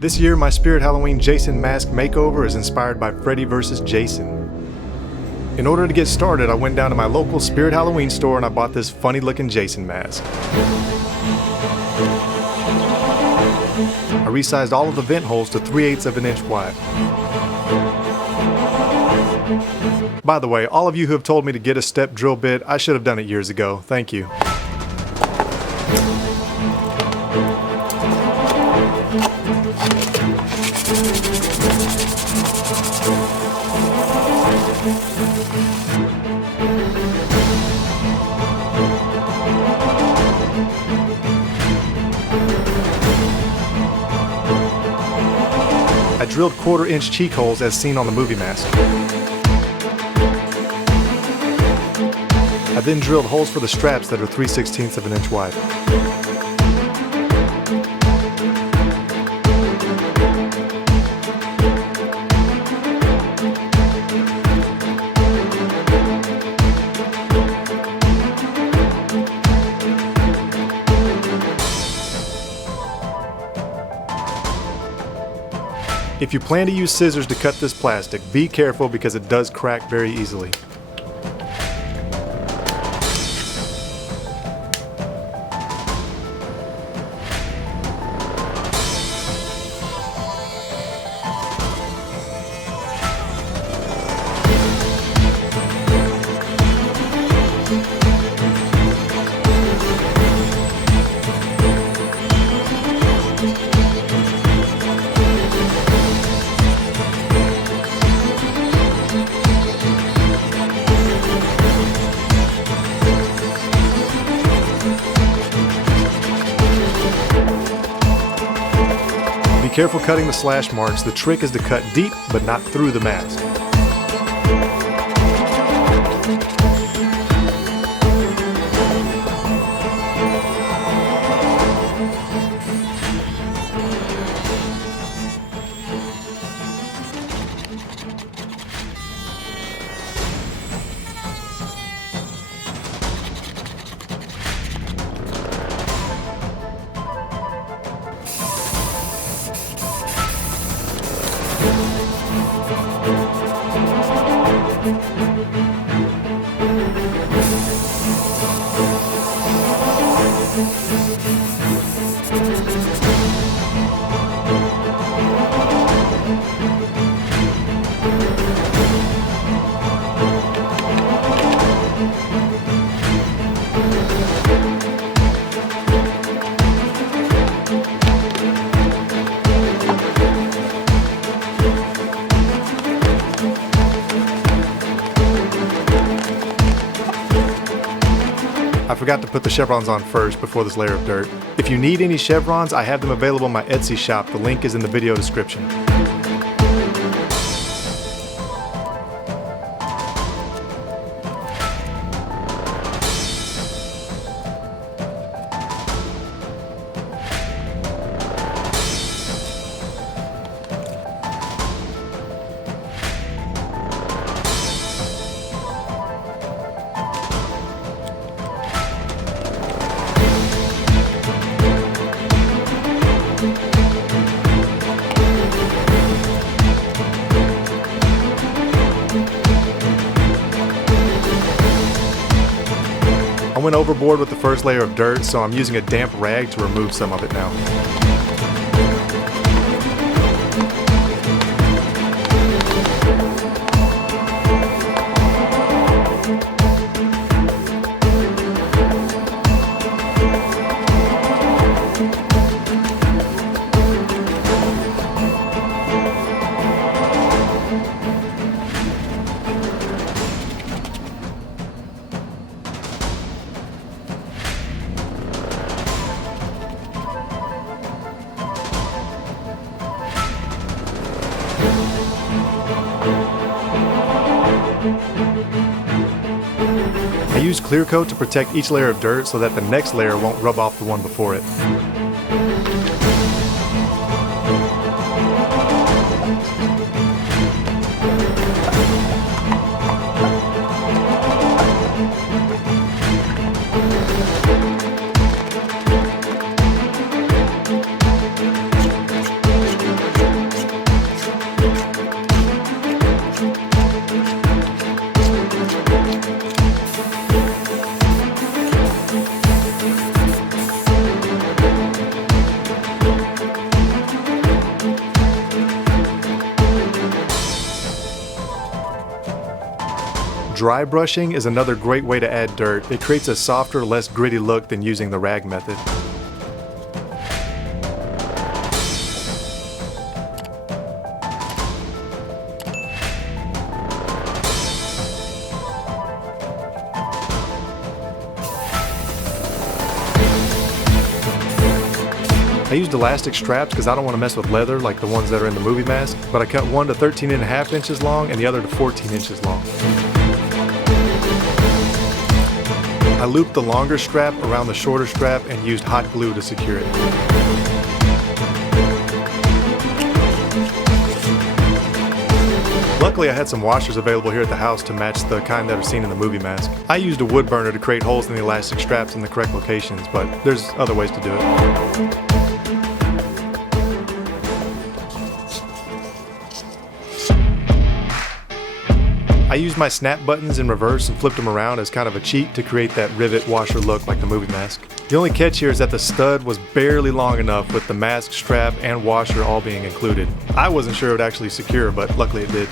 This year, my Spirit Halloween Jason mask makeover is inspired by Freddy vs. Jason. In order to get started, I went down to my local Spirit Halloween store and I bought this funny looking Jason mask. I resized all of the vent holes to 3/8 of an inch wide. By the way, all of you who have told me to get a step drill bit, I should have done it years ago. Thank you. I drilled 1/4 inch cheek holes as seen on the movie mask. I then drilled holes for the straps that are 3/16 of an inch wide. If you plan to use scissors to cut this plastic, be careful because it does crack very easily. Be careful cutting the slash marks. The trick is to cut deep, but not through the mask. I forgot to put the chevrons on first before this layer of dirt. If you need any chevrons, I have them available in my Etsy shop. The link is in the video description. I went overboard with the first layer of dirt, so I'm using a damp rag to remove some of it now. I use clear coat to protect each layer of dirt so that the next layer won't rub off the one before it. Dry brushing is another great way to add dirt. It creates a softer, less gritty look than using the rag method. I used elastic straps because I don't want to mess with leather like the ones that are in the movie mask, but I cut one to 13.5 inches long and the other to 14 inches long. I looped the longer strap around the shorter strap and used hot glue to secure it. Luckily I had some washers available here at the house to match the kind that are seen in the movie mask. I used a wood burner to create holes in the elastic straps in the correct locations, but there's other ways to do it. I used my snap buttons in reverse and flipped them around as kind of a cheat to create that rivet washer look like the movie mask. The only catch here is that the stud was barely long enough with the mask, strap, and washer all being included. I wasn't sure it would actually secure, but luckily it did.